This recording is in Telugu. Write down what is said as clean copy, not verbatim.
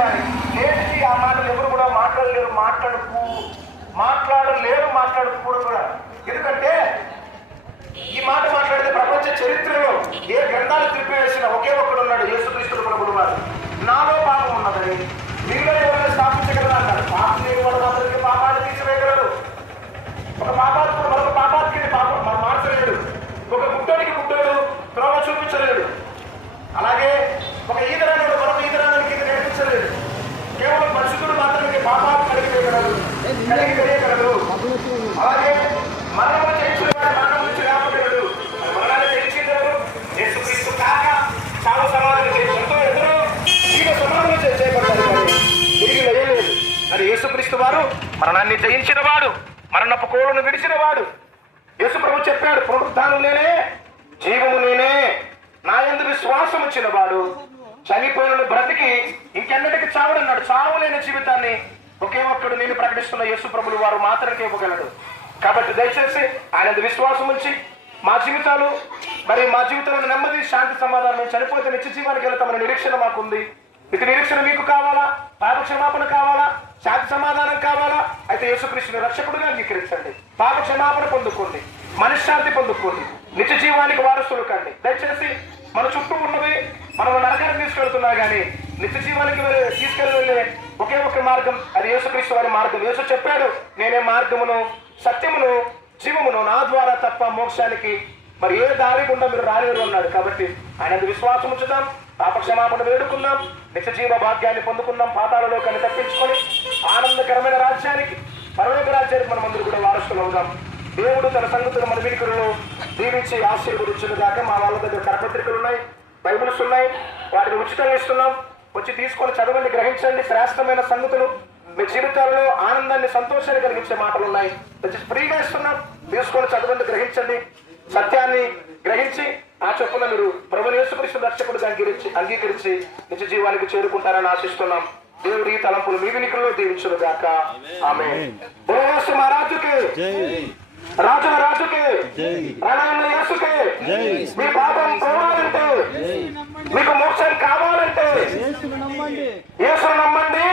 గమనించాలి. ఏంటి ఆ మాటలు ఎవరు కూడా మాట్లాడకూడదు కూడా. ఎందుకంటే ఈ మాట మాట్లాడితే ప్రపంచ చరిత్రలో ఏ గ్రంథాలు తిరిపివేసిన ఒకే ఒక్కడు ఉన్నాడు, యేసుక్రీస్తు ప్రభువు వారు. నాలో పాపం ఉన్నదని మీలో ఎవరైనా స్థాపించగలరు అన్నాడు. పాపం లేని వాడు అందరికీ పాపాన్ని తీసివేయగలరు. ఒక పాపాత్ముడు మరొక పాపాత్కి పాపం మార్చలేడు. ఒక గుడ్డోడికి గుడ్డోడు త్రోవ చూపించలేడు. అలాగే ఒక ఈదరానుడు మరొక ఈదరానికి ఇది నేర్పించలేడు. కేవలం పరిశుద్ధుడు మాత్రమే పాపాలు కలిగివేయగలరు. అలాగే మరణము చేయించిన మరణం నుంచి లేపగలడు. మరణాన్ని చేయించగలరు. యేసుక్రీస్తు కాక చావు సమాధులు చేయించడంతో ఎదురు జీవ సమాధులు చేయబడ్డారు, తిరిగి లేయలేదు. అది యేసుక్రీస్తు వారు మరణాన్ని జయించిన వాడు, మరణపు కోలును విడిచిన వాడు. యేసు ప్రభు చెప్పాడు, పునరుద్ధానం నేనే, జీవము నేనే, నా యందు విశ్వాసం వచ్చిన వాడు చనిపోయిన బ్రతికి ఇంకెన్నటికి చావడన్నాడు. చావు లేని జీవితాన్ని ఒకే ఒక్కడు నేను ప్రకటిస్తున్న యేసు ప్రభులు వారు మాత్రమే ఇవ్వగలడు. కాబట్టి దయచేసి ఆయన విశ్వాసం ఉంచి మా జీవితంలో నెమ్మది, శాంతి, సమాధానం, చనిపోతే నిత్య జీవానికి వెళ్తామని నిరీక్షణ మాకుంది. ఇటు నిరీక్షణ మీకు కావాలా? పాప క్షమాపణ కావాలా? శాంతి సమాధానం కావాలా? అయితే యేసుక్రీస్తుని రక్షకుడుగా అంగీకరించండి. పాప క్షమాపణ పొందుకోండి, మనశ్శాంతి పొందుకోండి, నిత్య జీవానికి వారసులు కండి. దయచేసి మన చుట్టూ ఉన్నవి మనం నరకానికి తీసుకెళ్తున్నా కానీ నిత్య జీవానికి తీసుకెళ్ళే ఒకే ఒక మార్గం, అది యేసుక్రీస్తు వారి మార్గం. యేసు చెప్పాడు, నేనే మార్గమును, సత్యమును, జీవమును, నా ద్వారా తప్ప మోక్షానికి మరి ఏ దారి గుండా మీరు రాలేరు అన్నాడు. కాబట్టి ఆయన విశ్వాసం ఉంచుదాం, పాప క్షమాపణ వేడుకుందాం, నిత్య జీవ భాగ్యాన్ని పొందుకుందాం, పాతాళలోకాన్ని తప్పించుకొని ఆనందకరమైన రాజ్యానికి, పరలోక రాజ్యానికి మనం అందరూ కూడా వారసులు అవుదాం. దేవుడు తన సంగతులు మన వీడికలను దీవించి ఆశీర్వదించిన దాకా మా వాళ్ళ దగ్గర కరపత్రికలు ఉన్నాయి, బైబిల్స్ ఉన్నాయి, వాటిని ఉచితంగా ఇస్తున్నాం. వచ్చి తీసుకొని చదవండి, గ్రహించండి. శ్రేష్టమైన సంగతులు మీ జీవితాల్లో ఆనందాన్ని, సంతోషాన్ని కలిగించే మాటలు ఉన్నాయి. ఫ్రీగా ఇస్తున్నాం, తీసుకొని చదవండి, గ్రహించండి. సత్యాన్ని గ్రహించి ఆ చొప్పున మీరు ప్రభువు యేసుక్రీస్తు రక్షకుడిగా అంగీకరించి నిత్య జీవానికి చేరుకుంటారని ఆశిస్తున్నాం. దేవుడి తలంపులు మీ వినికిలో దీవించును గాక. ఆమేన్. బోసు మహారాజుకి, రాజుల రాజుకి, రాణాయణ యేసుకి, మీ పాపం పోవాలంటే, మీకు మోక్షం కావాలంటే యేసును నమ్మండి.